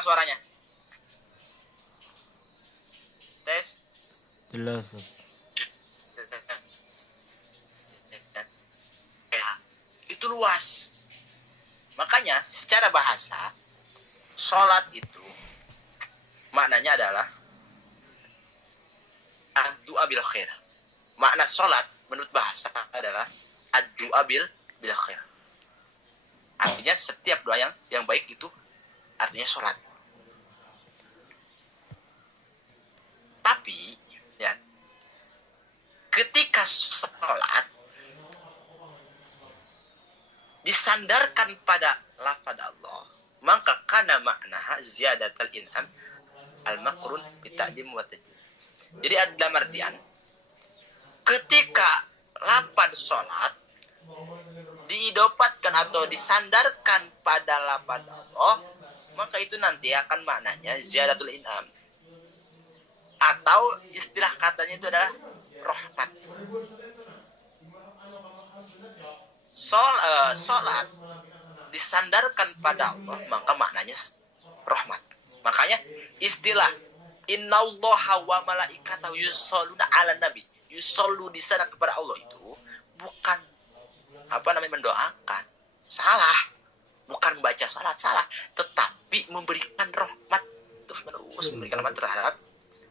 sekarang suaranya? Tes. Jelas. Itu luas. Makanya secara bahasa, sholat itu maknanya adalah ad-du'a bil khair. Makna sholat menurut bahasa adalah ad-du'a bil khair. Artinya setiap doa yang baik itu artinya sholat. Tapi ya, ketika sholat disandarkan pada lafaz Allah, maka kana maknaha ziyadatul in'am al-maqrun bi ta'dim wa tajdim. Jadi dalam artian ketika lafaz sholat diidopatkan atau disandarkan pada lafaz Allah, maka itu nanti akan maknanya ziyadatul in'am. Atau istilah katanya itu adalah rahmat. Sholat disandarkan pada Allah, maka maknanya rahmat. Makanya istilah innallaha wa malaikatahu yusholluna 'alan nabi, yusollu di sana kepada Allah itu bukan mendoakan, salah, bukan baca salat, salah, tetapi memberikan rahmat terus menerus, memberikan rahmat terhadap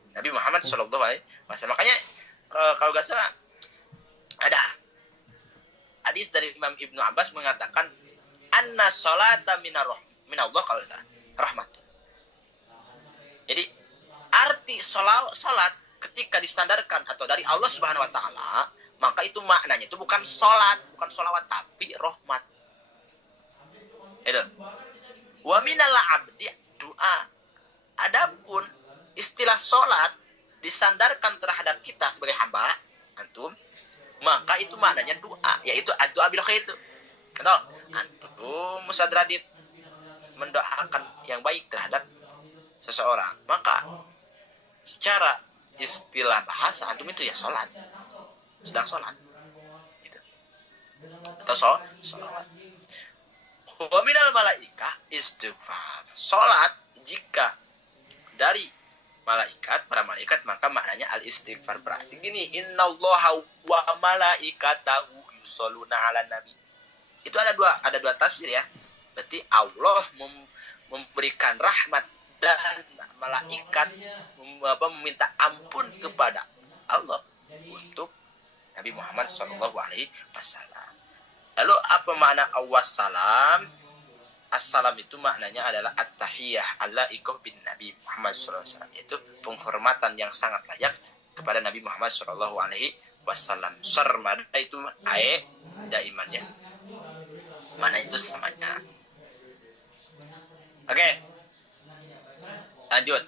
Nabi Muhammad Shallallahu Alaihi Wasallam. Makanya kalau nggak salah ada hadis dari Imam Ibnu Abbas mengatakan anna sholata minallah, kalau salah, rahmat. Jadi arti sholat ketika distandarkan atau dari Allah Subhanahu Wa Taala, maka itu maknanya itu bukan sholat, bukan sholawat, tapi rahmat. Itu. Wa minal abdi doa. Adapun istilah sholat disandarkan terhadap kita sebagai hamba, antum, maka itu maknanya doa, yaitu doa bil khair itu. Contoh, antum musadradit mendoakan yang baik terhadap seseorang, maka secara istilah bahasa antum itu ya sholat, sedang sholat, gitu. Atau sholat. Wa minal malaikah istighfar. Sholat jika dari malaikat, para malaikat, maka maknanya al-istighfar. Berarti gini, innallaha wa malaikatahu yusholluna 'alan nabi. Itu ada dua tafsir ya. Berarti Allah memberikan rahmat dan malaikat meminta ampun kepada Allah untuk Nabi Muhammad sallallahu alaihi wasallam. Lalu apa makna awassalam? Assalam itu maknanya adalah at-tahiyah ala-iqah bin Nabi Muhammad sallallahu alaihi wasallam, yaitu penghormatan yang sangat layak kepada Nabi Muhammad sallallahu alaihi wasallam. Sarmada itu daimannya. Mana itu samanya. Oke. Lanjut.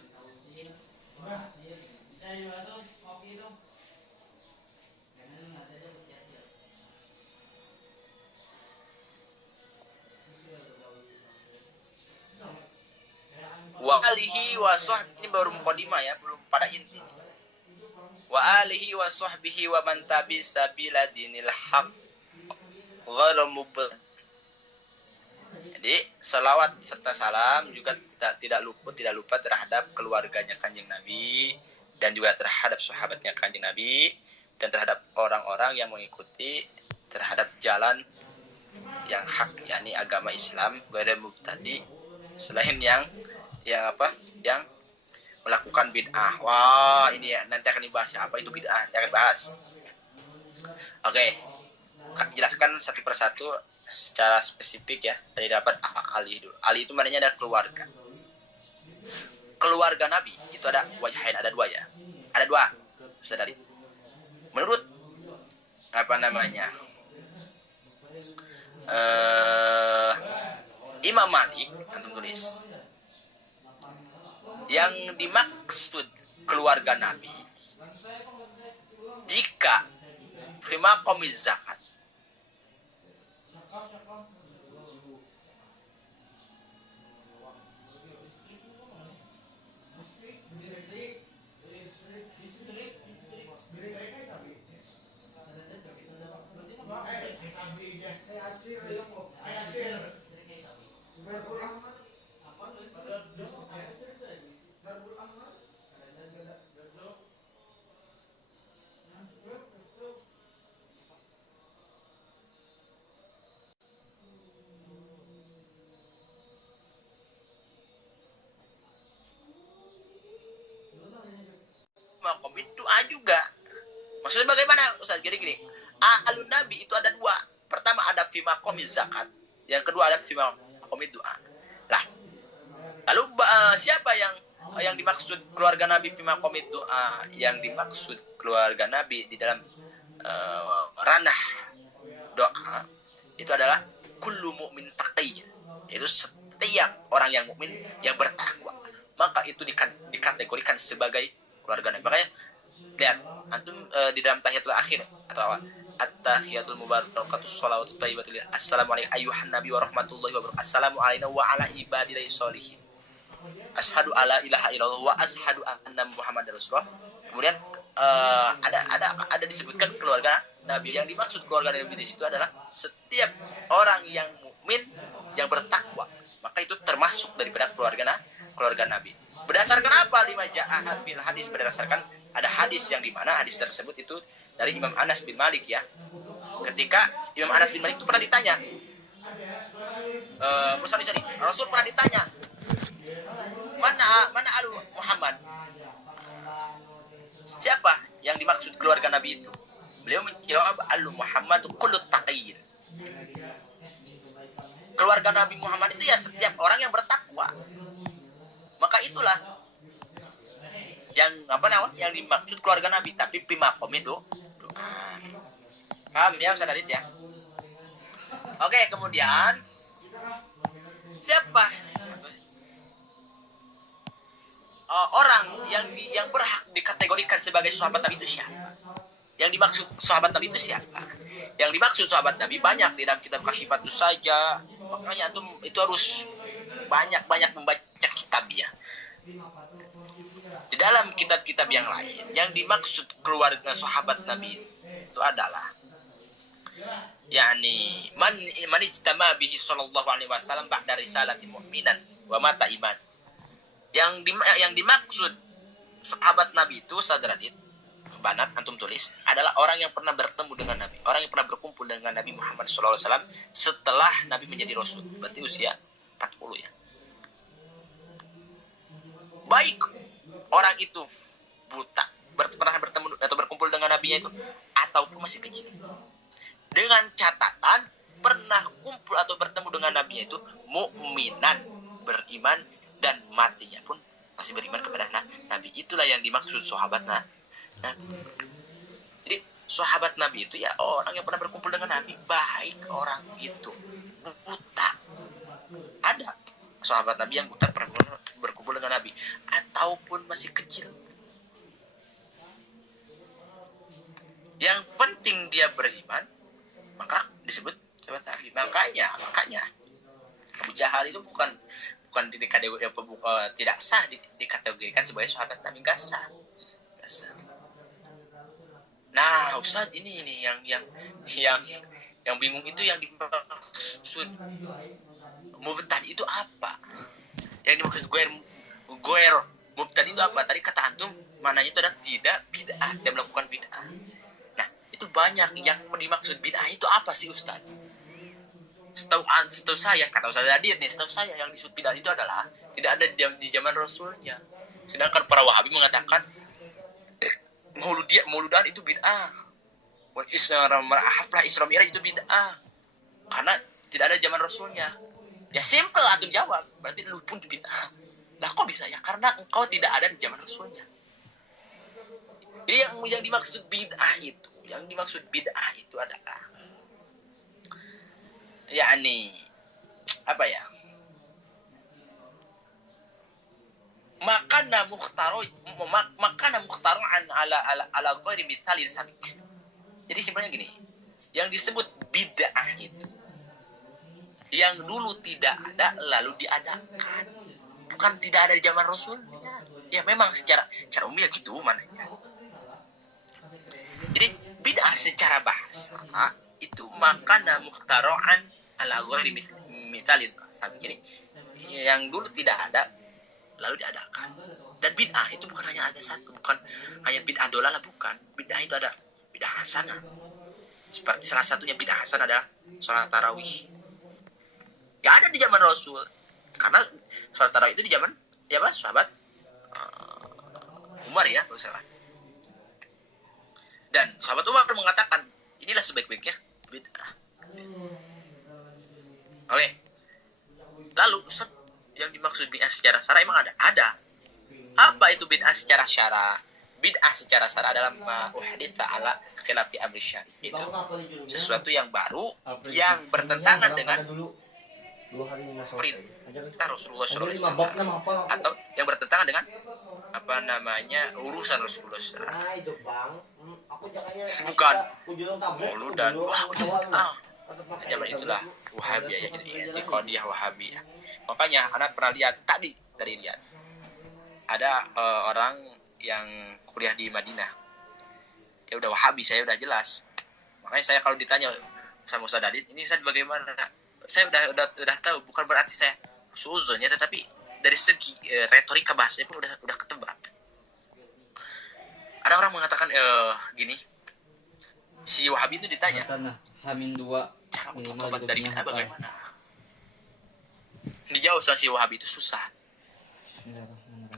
Wa alihi wa sahbihi, ini baru mukadimah ya, belum pada inti. Wa alihi wa sahbihi wa man tabisa bila dinil haq ghairu mubtadi. Jadi selawat serta salam juga tidak lupa terhadap keluarganya Kanjeng Nabi, dan juga terhadap sahabatnya Kanjeng Nabi, dan terhadap orang-orang yang mengikuti terhadap jalan yang hak, yakni agama Islam, ghairu mubtadi, selain yang melakukan bid'ah. Wah, ini ya, nanti akan dibahas apa itu bid'ah, akan bahas. Oke. Jelaskan satu persatu secara spesifik ya. Tadi dapat Ali dulu. Ali itu maknanya ada keluarga. Keluarga Nabi itu ada wajhain, ada dua ya. Ada dua. Saudari. Menurut Imam Malik, antum tulis, yang dimaksud keluarga Nabi jika fima qomiz zakat, Maksudnya bagaimana Ustaz? Jadi gini, alun nabi itu ada dua. Pertama ada fi maqamiz zakat, yang kedua ada fi maqamid doa. Lah, lalu siapa yang dimaksud keluarga Nabi fi maqamid doa? Yang dimaksud keluarga Nabi di dalam ranah doa itu adalah kullu mu'min taqi. Itu setiap orang yang mukmin yang bertakwa. Maka itu dikategorikan sebagai keluarga Nabi. Makanya lihat antum di dalam tahiyatul akhir atau apa? At-tahiyatul mubarakatus shalawatut thayyibatul assalamualaikum ayyuhan nabi wa rahmatullahi wa barakatuh. Assalamu alayna wa ala ibadillahi sholihin. Asyhadu alla ilaha illallah wa asyhadu anna muhammadar rasulullah. Kemudian ada disebutkan keluarga Nabi. Yang dimaksud keluarga Nabi di situ adalah setiap orang yang mukmin yang bertakwa. Maka itu termasuk daripada keluarga Nabi. Berdasarkan apa? Lima ja'at bil hadis, berdasarkan ada hadis yang dimana hadis tersebut itu dari Imam Anas bin Malik ya. Ketika Imam Anas bin Malik itu pernah ditanya, Rasul pernah ditanya, mana alu Muhammad? Siapa yang dimaksud keluarga Nabi itu? Beliau menjawab, alu Muhammad kullut taqiyyin. Keluarga Nabi Muhammad itu ya setiap orang yang bertakwa. Maka itulah yang dimaksud keluarga Nabi. Tapi pimakom itu paham ya Ustaz Adit ya? Oke, kemudian siapa orang yang berhak dikategorikan sebagai sahabat Nabi itu siapa? Yang dimaksud sahabat Nabi itu siapa? Yang dimaksud sahabat Nabi banyak di dalam kitab Kasyifatus saja. Makanya itu harus banyak membaca kitabnya. Di dalam kitab-kitab yang lain, yang dimaksud keluarga sahabat Nabi itu adalah yakni man ijtama bihi sallallahu alaihi wasallam ba'da risalati mu'minan wa mata iman. Yang dimaksud sahabat Nabi itu Sadradit Banat antum tulis adalah orang yang pernah bertemu dengan Nabi, orang yang pernah berkumpul dengan Nabi Muhammad sallallahu alaihi wasallam setelah Nabi menjadi rasul. Berarti usia 40 ya. Baik orang itu buta, pernah bertemu atau berkumpul dengan nabinya itu, ataupun masih kecil. Dengan catatan pernah kumpul atau bertemu dengan nabinya itu mukminan, beriman dan matinya pun masih beriman kepada Nabi. Itulah yang dimaksud sahabat Nabi. Jadi sahabat Nabi itu ya orang yang pernah berkumpul dengan Nabi, baik orang itu buta. Ada sahabat Nabi yang buta pernah berkumpul dengan Nabi, ataupun masih kecil. Yang penting dia beriman, maka disebut sahabat Nabi. Makanya Abu Jahal itu bukan tidak sah dikategorikan sebagai sahabat Nabi, nggak sah. Nah, Ustaz ini yang bingung itu yang dimaksud mubtadi itu apa? Yang dimaksud goer mubtadi itu apa? Tadi kata antum mananya itu adalah tidak bid'ah, dia melakukan bid'ah. Nah, itu banyak yang dimaksud bid'ah itu apa sih Ustaz? Setahu saya, kata Ustaz Hadir nih, setahu saya yang disebut bid'ah itu adalah tidak ada di zaman Rasulnya. Sedangkan para Wahabi mengatakan mauludan itu bid'ah. Haflah Isra Mi'raj itu bid'ah. Karena tidak ada zaman Rasulnya. Ya simple antum jawab, berarti lu pun bid'ah. Lah kok bisa ya? Karena engkau tidak ada di zaman Rasulnya. Jadi yang dimaksud bid'ah itu adalah yakni apa ya? Makana mukhtaru'an ala ghairi mithalin sabik. Jadi simpelnya gini, yang disebut bid'ah itu yang dulu tidak ada lalu diadakan, bukan tidak ada di zaman Rasulnya. Ya memang secara umum ya gitu mananya. Jadi bid'ah secara bahasa itu makana mukhtaru'an ala ghairi mithalin sabik. Jadi yang dulu tidak ada lalu diadakan. Dan bid'ah itu bukan hanya ada satu, bukan hanya bid'ah dolalah, bukan. Bid'ah itu ada bid'ah hasanah. Seperti salah satunya bid'ah hasanah adalah sholat tarawih. Gak ada di zaman Rasul. Karena sholat tarawih itu di zaman sahabat Umar ya, kalau salah. Dan sahabat Umar mengatakan, inilah sebaik-baiknya bid'ah. Oke. Lalu Ustaz, yang dimaksud bid'ah secara syara emang ada? Ada. Apa itu bid'ah secara syara? Bid'ah secara syara adalah ma uhditsa ala khilafi amri syari'. Itu sesuatu yang baru yang bertentangan dengan perintah Rasulullah SAW, atau yang bertentangan dengan apa namanya urusan Rasulullah SAW. Bukan maulud dan zaman itulah Wahabiyah ya, jadi Qadiyah Wahabiyah. Makanya anak pernah lihat tadi lihat ada orang yang kuliah di Madinah, dia udah Wahabi, saya udah jelas. Makanya saya kalau ditanya sama Ustaz Adit, ini Ustaz bagaimana, saya udah tahu, bukan berarti saya suzonnya, tetapi dari segi retorika bahasanya pun udah ketebak. Ada orang mengatakan gini, si Wahabi itu ditanya Hamin 2 cara untuk tobat dari bid'ah bagaimana? Dijawab sama si Wahabi itu susah.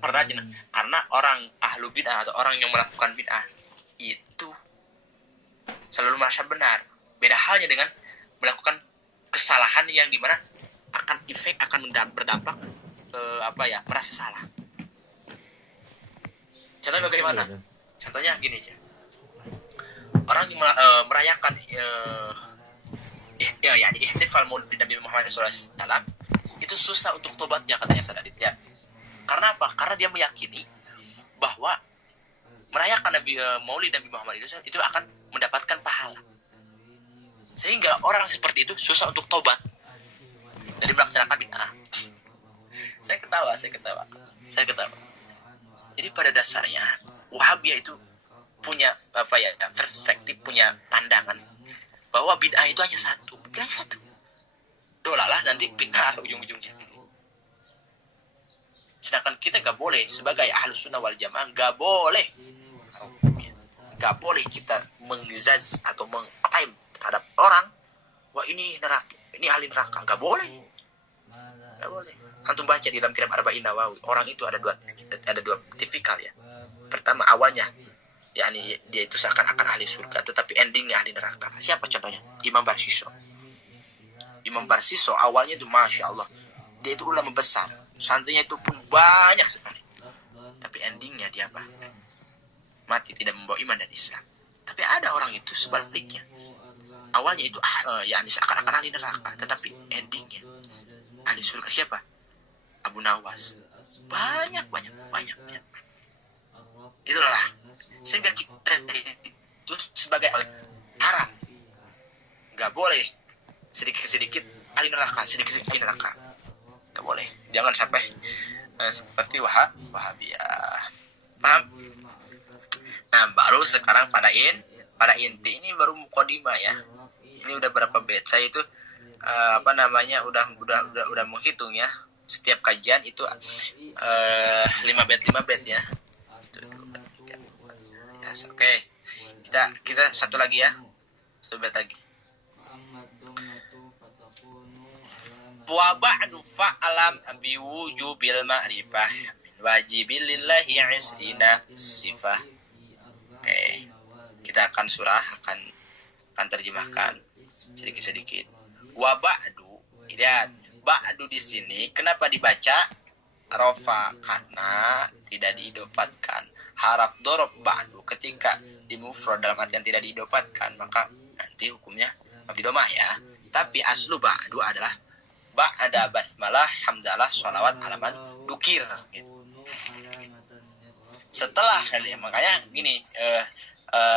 Karena orang ahlu bid'ah atau orang yang melakukan bid'ah itu selalu merasa benar. Beda halnya dengan melakukan kesalahan yang dimana akan berdampak merasa salah. Contohnya bagaimana? Contohnya gini aja. Orang yang merayakan ihtifal maulid Nabi Muhammad SAW itu susah untuk tobatnya, katanya Sadadit ya. Karena apa? Karena dia meyakini bahwa merayakan maulid Nabi Muhammad itu akan mendapatkan pahala. Sehingga orang seperti itu susah untuk tobat dari melaksanakan bid'ah. Saya ketawa. Jadi pada dasarnya Wahabiyah itu punya perspektif, punya pandangan bahwa bid'ah itu hanya satu. Dolalah nanti bid'ah ujung-ujungnya. Sedangkan kita gak boleh sebagai ahlus sunnah wal jamaah, gak boleh kita mengizaz atau mengapain terhadap orang, wah ini neraka, ini ahli neraka, gak boleh. Antum baca di dalam kitab Arba'in Nawawi, orang itu ada dua tipikal ya. Pertama awalnya yakni dia itu seakan-akan ahli surga, tetapi endingnya ahli neraka. Siapa contohnya? Imam Barsiso awalnya itu Masya Allah, dia itu ulama besar, santrinya itu pun banyak sekali, tapi endingnya dia apa? Mati tidak membawa iman dan Islam. Tapi ada orang itu sebaliknya, awalnya itu yakni seakan-akan ahli neraka, tetapi endingnya ahli surga. Siapa? Abu Nawas. Banyak. Itulah sehingga kita itu sebagai haram, nggak boleh sedikit ahli neraka, nggak boleh. Jangan sampai seperti Wahabiyah. Paham? Nah, baru sekarang pada inti ini baru muqaddimah ya. Ini udah berapa bait? Saya itu udah menghitung ya. Setiap kajian itu 5 bait ya. Oke. Kita satu lagi ya. Satu bait lagi. Wa ba'du fa'alam bi wujubil ma'rifah min wajibil lillahi isrina sifah. Oke. Kita akan akan terjemahkan sedikit-sedikit. Wa ba'du, lihat, ba'du di sini kenapa dibaca rofa? Karena tidak diidopatkan. Haraf dorob ba'du ketika di mufrad dalam artian tidak diidopatkan, maka nanti hukumnya mabni domah ya. Tapi aslu ba'du adalah ba'da basmalah hamdalah sholawat alaman dukir gitu. Setelah, makanya gini,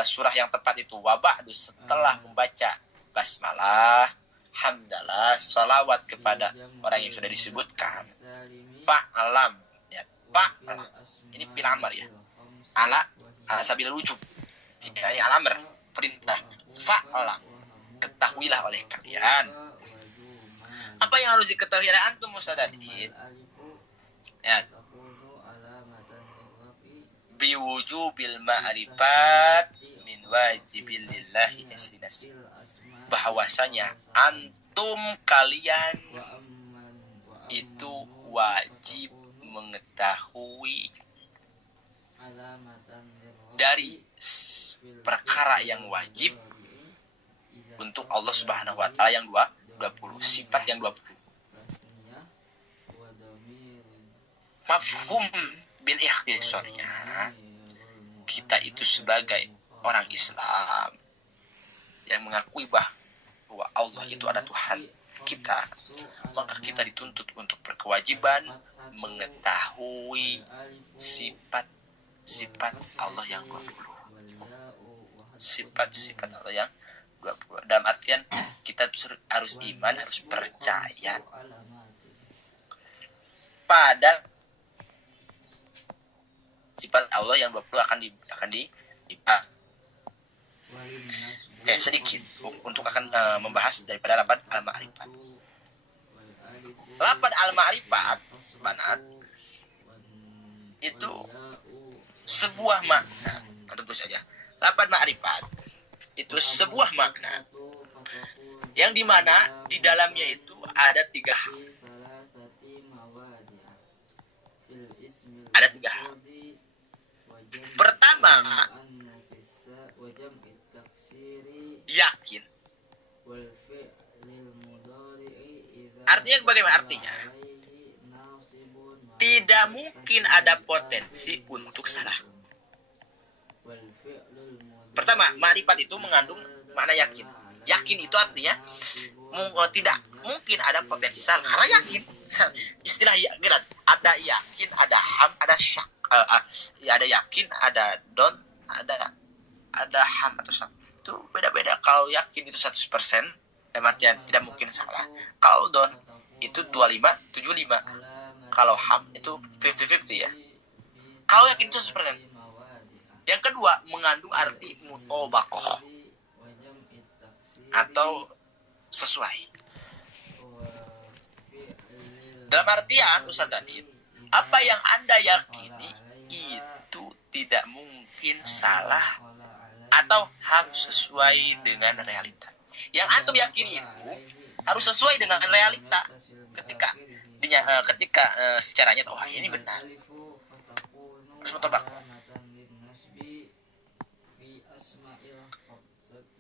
surah yang tepat itu wa ba'du, setelah membaca basmalah, hamdalah, sholawat kepada orang yang sudah disebutkan. Fa'alam ya, fa'alam ini fil amr ya, ala sabil wujub, ini al-amr, perintah. Fa'alam, ketahuilah oleh kalian. Apa yang harus diketahui oleh antum Ustadz? Ya, biwujubil ma'rifat min wajibil lillahi asrinasi, bahwasanya antum kalian itu wajib mengetahui dari perkara yang wajib untuk Allah Subhanahu wa taala yang 20, sifat yang 20. Mafhum bil ikhtisarnya, kita itu sebagai orang Islam yang mengakui bahwa Allah itu ada Tuhan kita, maka kita dituntut untuk berkewajiban mengetahui sifat Allah yang 20. Sifat Allah yang 20. Dalam artian kita harus iman, harus percaya pada sifat Allah yang 20 akan dibahas. Sedikit untuk akan membahas daripada lapan al-ma'rifat. Lapan al-ma'rifat, banat, itu sebuah makna. Tentu saja. Lapan ma'rifat itu sebuah makna yang dimana di dalamnya itu ada 3 hal. Ada 3 hal. Pertama, yakin. Artinya bagaimana artinya? Tidak mungkin ada potensi untuk salah. Pertama, ma'rifat itu mengandung makna yakin. Yakin itu artinya tidak mungkin ada potensi salah. Karena yakin. Istilah yakin, ada yakin, ada ham, ada syak. Ada yakin, ada don, ada ham atau syak. Itu beda-beda. Kalau yakin itu 100%, dalam artian tidak mungkin salah. Kalau don itu 25, 75. Kalau ham itu 50-50 ya. Kalau yakin itu 100%. Yang kedua, mengandung arti mutobakoh atau sesuai. Dalam artian, Ustaz Danit, apa yang Anda yakini itu tidak mungkin salah atau harus sesuai dengan realita. Yang antum yakini itu harus sesuai dengan realita ketika secara nyata, oh ini benar. Harus mutobakoh.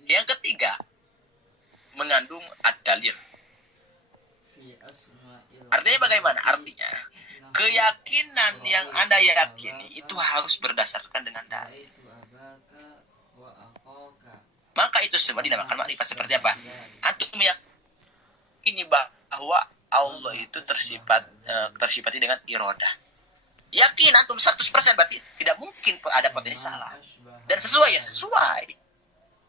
Yang ketiga, mengandung ad-dalil. Artinya bagaimana? Artinya, keyakinan yang Anda yakini itu harus berdasarkan dengan dalil. Maka itu semua dinamakan makrifat. Seperti apa? Antum meyakini bahwa Allah itu tersifati dengan iradah. Yakin antum 100% berarti tidak mungkin ada potensi salah. Dan sesuai ya, sesuai.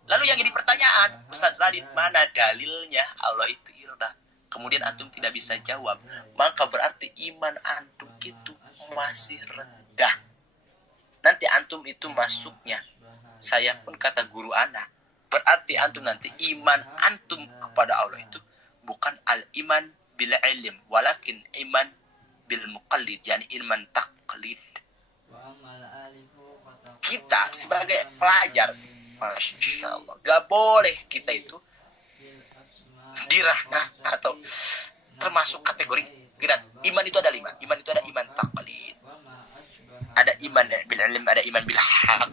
Lalu yang jadi pertanyaan, Ustaz Radit, mana dalilnya Allah itu iradah? Kemudian antum tidak bisa jawab, maka berarti iman antum itu masih rendah. Nanti antum itu masuknya, saya pun kata guru anak, berarti antum nanti iman antum kepada Allah itu bukan al-iman bil ilm, walakin iman bil muqallid, yani iman taqlid. Kita sebagai pelajar, Masya Allah, gak boleh kita itu dirahna atau termasuk kategori iman itu ada 5. Iman itu ada iman taqlid, ada iman bil ilm, ada iman bil haq.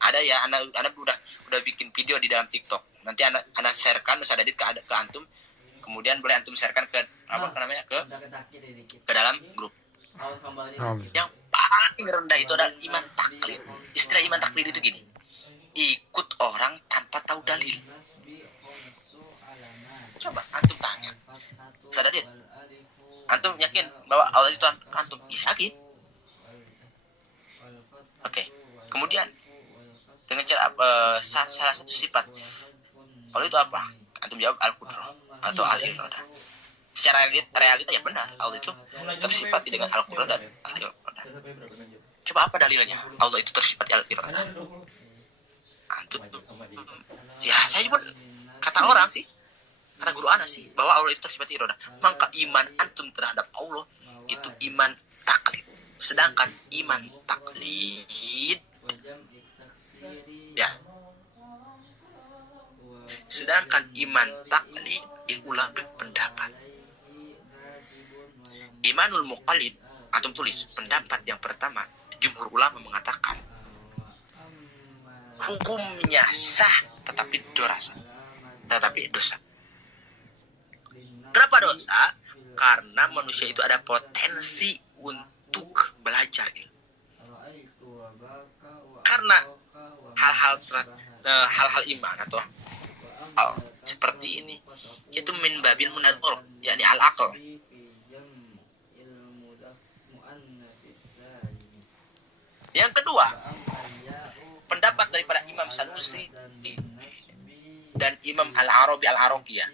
Ada ya, anak udah bikin video di dalam TikTok. Nanti anak sharekan Ustaz Adit ke antum. Kemudian boleh antum sharekan ke ke dalam grup. Yang paling rendah itu adalah iman taklid. Istilah iman taklid itu gini: ikut orang tanpa tahu dalil. Coba antum tanya, Ustaz Adit, antum yakin bahwa Allah itu antum? Yakin. Oke. Kemudian dengan cara salah satu sifat Allah itu apa? Antum jawab al-qudrah atau al-iradah. Secara realita ya benar, Allah itu tersifati dengan al-qudrah dan al-iradah. Coba apa dalilnya Allah itu tersifati al-iradah? Antum ya, saya pun kata orang sih, kata guru ana sih, bahwa Allah itu tersifati iradah. Maka iman antum terhadap Allah itu iman taklid. Sedangkan iman taklid ya, sedangkan iman taklid diulang pendapat. Imanul muqallid, antum tulis pendapat yang pertama, jumhur ulama mengatakan hukumnya sah tetapi dosa. Kenapa dosa? Karena manusia itu ada potensi untuk belajar ilmu. Karena hal-hal iman atau hal seperti ini itu min babil munadzarah, yakni al-aql. Yang kedua, pendapat daripada Imam Sanusi dan Imam Al-Araqiyah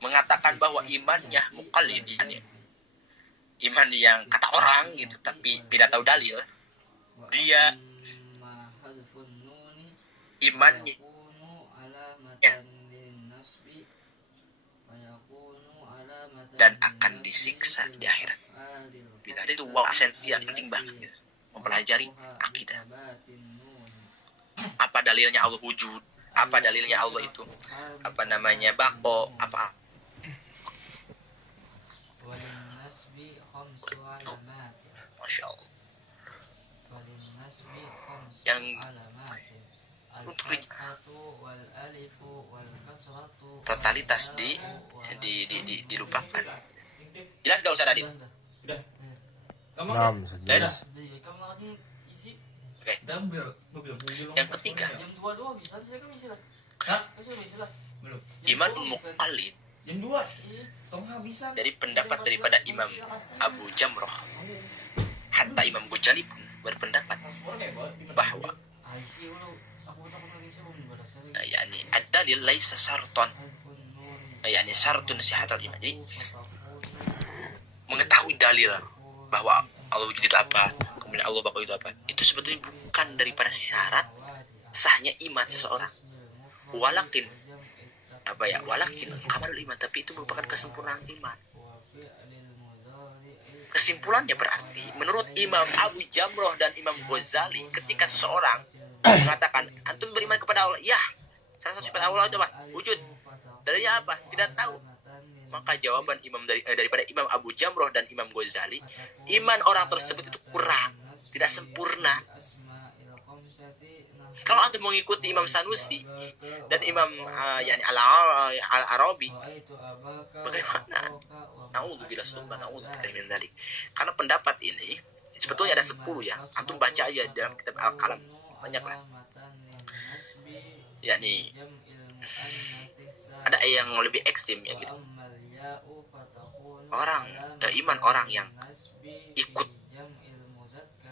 mengatakan bahwa imannya muqallid, iman yang kata orang gitu tapi tidak tahu dalil. Dia imannya dan akan disiksa di akhirat. Bila itu esensial, penting banget gitu. Mempelajari akidah. Apa dalilnya Allah wujud? Apa dalilnya Allah itu? Apa namanya bako? Apa? Masya Allah. Yang untuk totalitas dilupakan. Jelas gak usah Radit? Jelas? Oke. Yang ketiga, iman muqallid dari pendapat daripada Imam Abu Jamrah, hatta Imam Ghazali pun berpendapat bahwa yakni ad-dalil laisa syartan, yakni syartun sihatul iman. Jadi mengetahui dalil bahwa Allah wujud itu apa, kemudian Allah bako itu apa, itu sebetulnya bukan daripada syarat sahnya iman seseorang. Walakin kamalul iman, tapi itu merupakan kesempurnaan iman. Kesimpulannya berarti menurut Imam Abu Jamrah dan Imam Ghazali, ketika seseorang mengatakan antum beriman kepada Allah, ya salah satu sifat Allah itu apa? Wujud. Dalilnya apa? Tidak tahu. Maka jawaban daripada Imam Abu Jamrah dan Imam Ghazali, iman orang tersebut itu kurang, tidak sempurna. Kalau antum mengikuti Imam Sanusi dan Imam yakni Al-Arabi, bagaimana? Na'udzubillah min dzalik. Karena pendapat ini sebetulnya ada 10 ya. Antum baca aja dalam kitab Al-Qalam, banyaklah. Yakni ada yang lebih ekstrim ya gitu. Iman orang yang ikut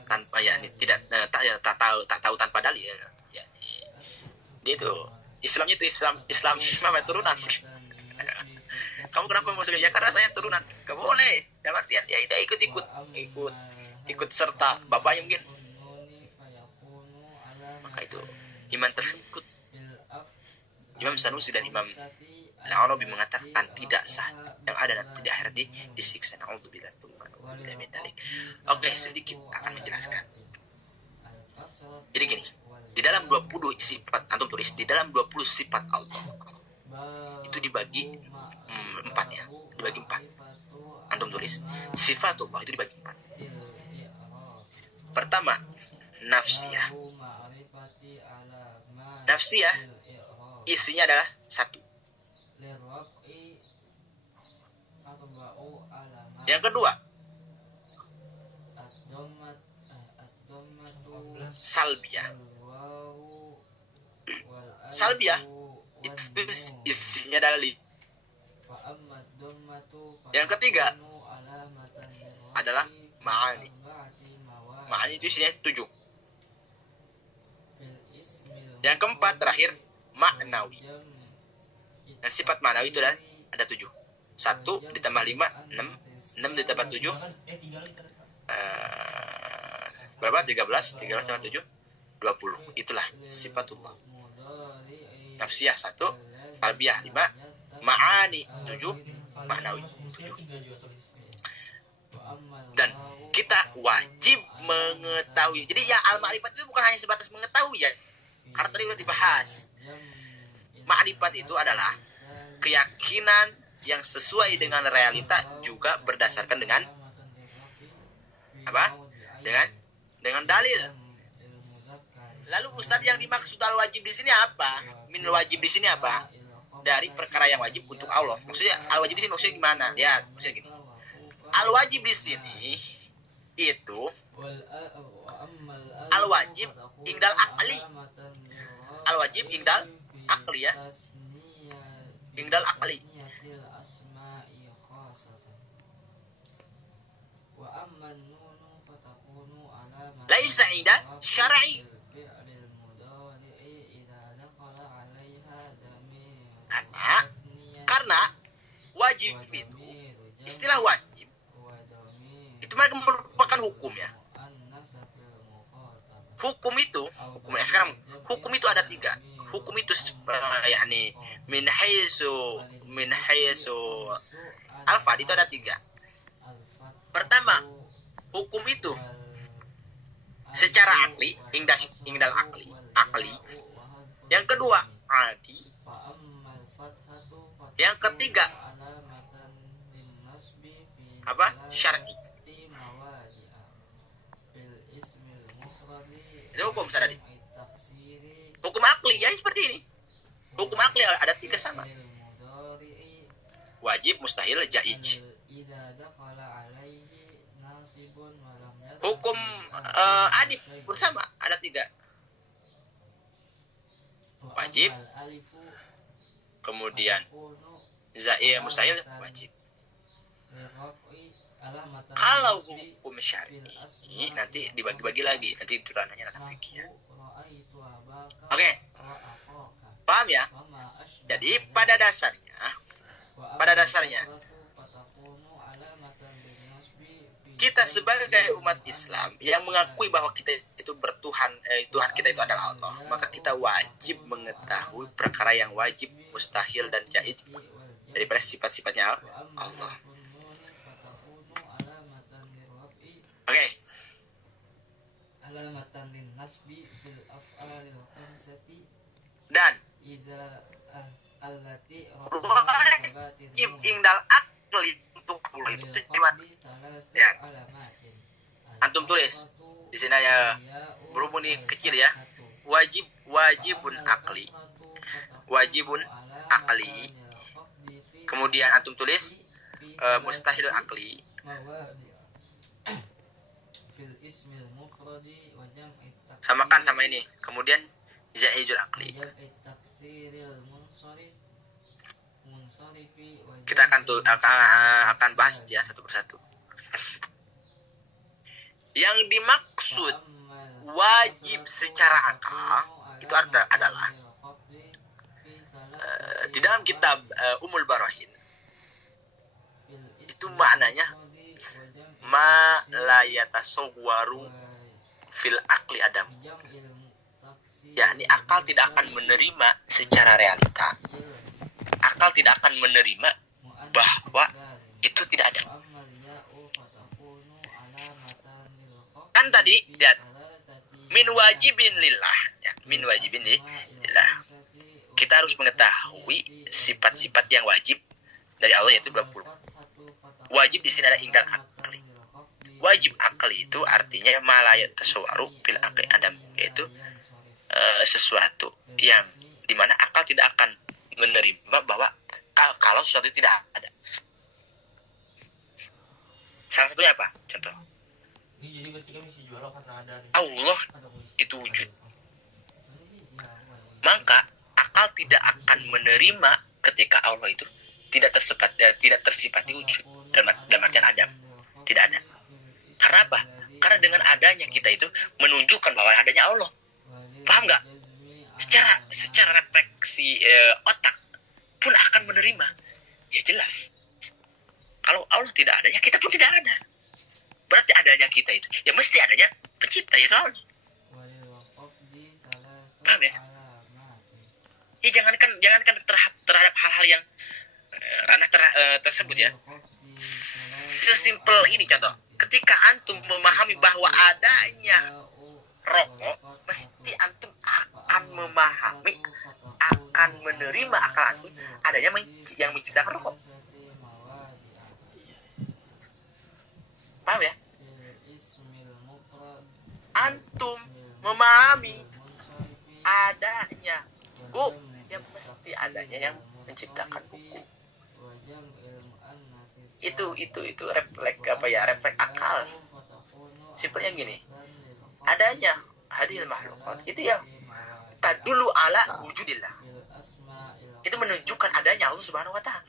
tanpa yakni tak tahu tanpa dalil ya. Dia itu Islamnya itu Islam apa turunan. Kamu kenapa muslim? Ya karena saya turunan. Gak boleh. Dalam artian ya ikut serta bapaknya mungkin. Maka itu iman tersebut Imam Sanusi dan Imam Al-Arabi mengatakan tidak sah, yang ada nanti di akhirat disiksa. Na'udzubillah min dzalik. Oke, sedikit akan menjelaskan. Jadi gini, di dalam 20 sifat, antum tulis di dalam 20 sifat Allah itu dibagi 4 ya, dibagi 4. Antum tulis sifatullah itu dibagi 4. Pertama, nafsiyah. Nafsiyah isinya adalah 1. Yang kedua, salbiyah. Salbiyah itu isinya adalah 5. Yang ketiga adalah ma'ani. Ma'ani itu isinya 7. Yang keempat terakhir ma'nawi. Dan sifat ma'nawi itu ada 7. 1 ditambah 5, 6. 6 ditambah 7 berapa? 13 tambah 7 20. Itulah sifatullah. Nafsiyah 1, salbiyah 5, ma'ani 7, ma'nawi 7. Dan kita wajib mengetahui. Jadi ya al-ma'rifat itu bukan hanya sebatas mengetahui ya. Karena tadi sudah dibahas. Ma'rifat itu adalah keyakinan yang sesuai dengan realita, juga berdasarkan dengan apa? Dengan dalil. Lalu Ustaz, yang dimaksud al-wajib di sini apa? Minal wajib di sini apa? Dari perkara yang wajib untuk Allah. Maksudnya al-wajib di sini maksudnya gimana? Ya, maksudnya gini. Al-wajib di sini itu al-wajib ingdal akli. Al-wajib ingdal akli ya. Ingdal akli. Laisa inda syar'i. Karena wajib itu, istilah wajib itu merupakan hukum ya. Hukum itu ada 3. Hukum itu yakni min haisu alfa itu ada 3. Pertama, hukum itu secara akli, ingdal akli. Yang kedua, adi. Yang ketiga, apa? Syar'i. Itu hukum sadari. Hukum akli ya seperti ini. Hukum akli ada 3 sama. Wajib, mustahil, jaiz. Hukum adib bersama ada 3. Wajib, kemudian mustahil, wajib. Kalau hukum syar'i nanti dibagi-bagi lagi, nanti turanannya akan fikih. Oke. Paham ya? Jadi pada dasarnya kita sebagai umat Islam yang mengakui bahwa kita itu Tuhan kita itu adalah Allah, maka kita wajib mengetahui perkara yang wajib, mustahil dan jaiz daripada sifat-sifatnya Allah. Oke. Dan wajib ingdal akli untuk Allah itu gimana? Ya. Antum tulis di sini ya, berhubung ini kecil ya. Wajibun akli. Kemudian antum tulis mustahil akli. Samakan sama ini. Kemudian jaizul akli. Kita akan bahas ya satu persatu. Yang dimaksud wajib secara akal itu adalah di dalam kitab Umul Barahin itu maknanya ma la yatasawwaru fil akli adam. Yakni akal tidak akan menerima secara realita. Akal tidak akan menerima bahwa itu tidak ada. Kan tadi lihat min wajibin lillah ya, min wajibin lillah. Kita harus mengetahui sifat-sifat yang wajib dari Allah yaitu 20. Wajib di sini ada ingkar akli. Wajib akli itu artinya malayat tasawwaru bil akli adam, yaitu sesuatu yang dimana akal tidak akan menerima bahwa kalau sesuatu itu tidak ada. Salah satunya apa? Contoh. Allah itu wujud. Maka akal tidak akan menerima ketika Allah itu tidak tersifati wujud dalam artian adam. Tidak ada. Karena apa? Karena dengan adanya kita itu menunjukkan bahwa adanya Allah. Paham nggak? Secara refleksi otak pun akan menerima. Ya jelas. Kalau Allah tidak ada, ya kita pun tidak ada. Berarti adanya kita itu, ya mesti adanya pencipta, yaitu Allah. Paham ya? Ya jangankan terhadap hal-hal yang ranah tersebut ya. Sesimpel ini contoh. Ketika antum memahami bahwa adanya rokok, mesti antum akan memahami, akan menerima akal antum adanya yang menciptakan rokok. Paham ya? Antum memahami adanya yang mesti adanya yang menciptakan buku. Itu refleks refleks akal. Simpelnya gini, adanya hadil makhlukat itu yang tadulu ala wujudillah, itu menunjukkan adanya Allah Subhanahu wa taala.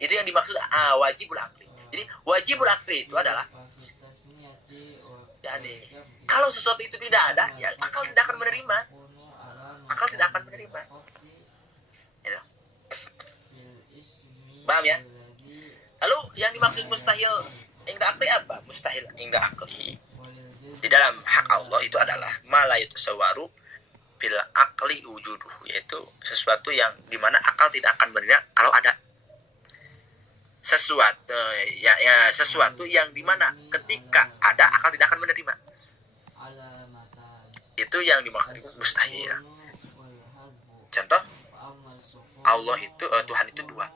Itu yang dimaksud wajibul akli. Jadi wajibul akli itu adalah kalau sesuatu itu tidak ada, ya akal tidak akan menerima. Akal tidak akan menerima. Gitu. Paham ya? Lalu yang dimaksud mustahil inda akli apa? Mustahil inda akli di dalam hak Allah itu adalah ma la yatasawwaru fil akli wujuduhu, yaitu sesuatu yang dimana akal tidak akan menerima kalau ada. Sesuatu yang dimana ketika ada akal tidak akan menerima. Itu yang dimaksud mustahil. Contoh, Allah itu Tuhan itu dua.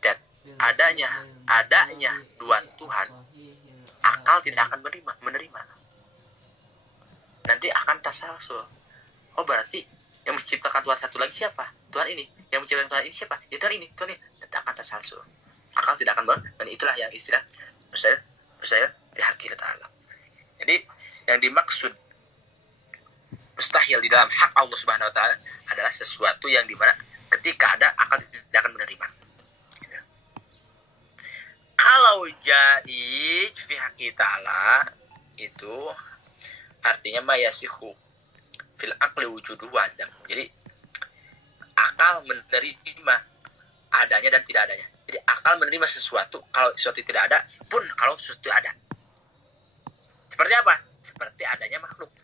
Dan adanya dua Tuhan, akal tidak akan menerima. Nanti akan tasalsul. Oh, berarti yang menciptakan Tuhan satu lagi siapa? Tuhan ini. Yang menciptakan Tuhan ini siapa? Ya Tuhan ini. Nanti akan tasalsul. Akal tidak akan dan itulah yang istilah mustahil bihaqil ta'ala. Jadi yang dimaksud mustahil di dalam hak Allah Subhanahu wa taala adalah sesuatu yang dimana ketika ada akal tidak akan menerima. Kalau jaiz fi haqqi ta'ala itu artinya mayasihu fil aqli wujudu wa adam. Jadi akal menerima adanya dan tidak adanya. Jadi akal menerima sesuatu kalau sesuatu tidak ada pun kalau sesuatu ada. Seperti apa? Seperti adanya makhluk.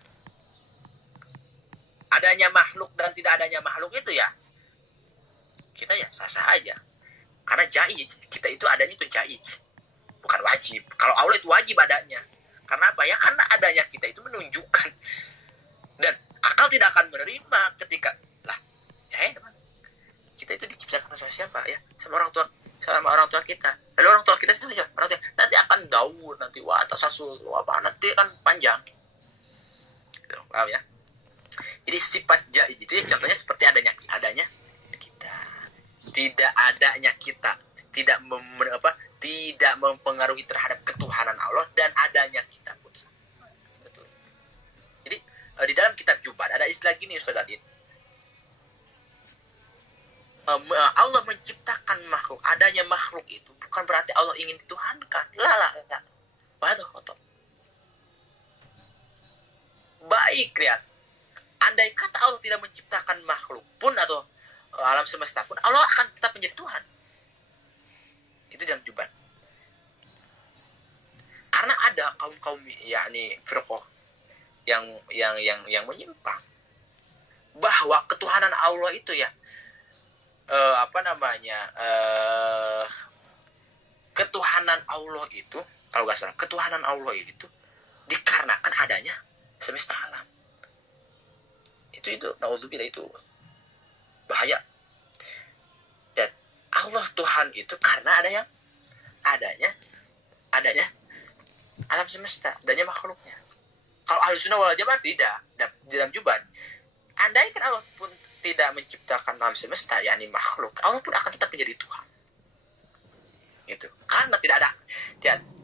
Adanya makhluk dan tidak adanya makhluk itu ya kita ya sah-sah aja. Karena jaiz, kita itu adanya itu jaiz. Bukan wajib. Kalau Allah itu wajib adanya. Karena apa? Ya karena adanya kita itu menunjukkan. Dan akal tidak akan menerima ketika teman. Kita itu diciptakan sama siapa ya? Sama orang tua kita. Lalu orang tua kita itu siapa? Orang tua. Nanti akan daur, nanti tasasul, nanti kan panjang. Gitu, paham ya? Jadi sifat jaiz itu ya, contohnya seperti adanya kita. Tidak adanya kita tidak mempengaruhi terhadap ketuhanan Allah dan adanya kita pun sama. Sebetulnya. Jadi di dalam kitab Jubat ada istilah gini Ustaz Adit. Allah menciptakan makhluk, adanya makhluk itu bukan berarti Allah ingin dituhankan. La. Baik, lihat. Andai kata Allah tidak menciptakan makhluk pun atau alam semesta pun, Allah akan tetap menjadi Tuhan. Itu dalam Jubat. Karena ada kaum yakni firqah yang menyimpang bahwa ketuhanan Allah itu ya ketuhanan Allah itu kalau nggak salah ketuhanan Allah itu dikarenakan adanya semesta alam. Itu naudzubillah itu bahaya. Dan Allah Tuhan itu karena adanya alam semesta, adanya makhluknya. Kalau Ahlussunnah wal Jamaah tidak dalam Jubat. Andai kan Allah pun tidak menciptakan alam semesta, yakni makhluk, Allah pun akan tetap menjadi Tuhan. Itu. Karena tidak ada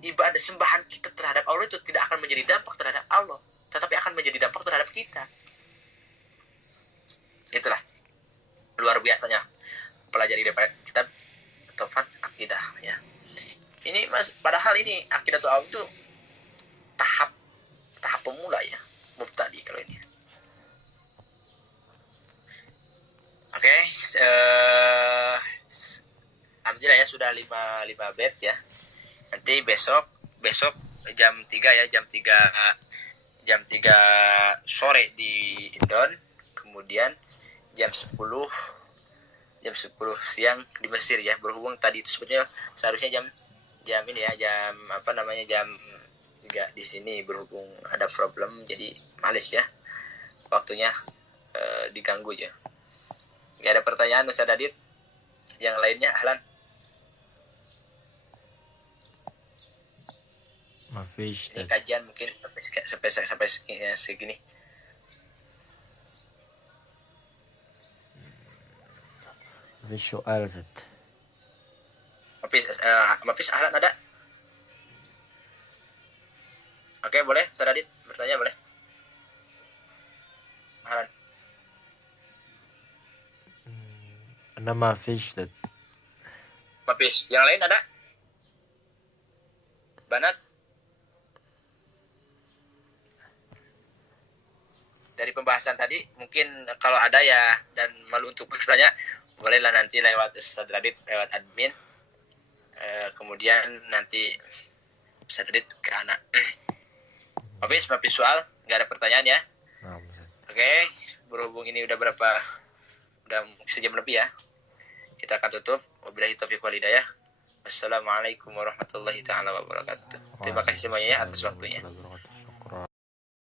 ibadah sembahan kita terhadap Allah itu tidak akan menjadi dampak terhadap Allah, tetapi akan menjadi dampak terhadap kita. Itulah luar biasanya pelajari daripada kitab Taufan Akidah ya. Ini padahal ini Aqidatul Awam itu tahap pemula ya, mubtadi kalau ini. Oke, alhamdulillah ya sudah 5 bed ya. Nanti besok jam 3 ya, jam 3 sore di Indon, kemudian jam 10 siang di Mesir ya. Berhubung tadi itu sebenarnya seharusnya jam ini ya, jam 3 di sini, berhubung ada problem jadi males ya waktunya, diganggu ya. Gak ada pertanyaan Ustaz Adit? Yang lainnya ahlan. Mafish. Ini kajian mungkin sampai segini. في السؤال Ustaz. Mafis Ahlan ada? Oke, boleh. Sadadit bertanya boleh. Ahlan. أنا ما فيش Ustaz. Mafis. Yang lain ada? Banat? Dari pembahasan tadi, mungkin kalau ada ya dan malu untuk bertanya, bolehlah nanti lewat Ustaz Radit, lewat admin. Kemudian nanti Ustaz Radit ke anak. Mafis soal, nggak ada pertanyaan ya? Nah, Ustaz. Oke, berhubung ini udah sejam lebih ya. Kita akan tutup. Wabillahi taufiq wal hidayah. Assalamualaikum warahmatullahi taala wabarakatuh. Terima kasih semuanya ya atas waktunya.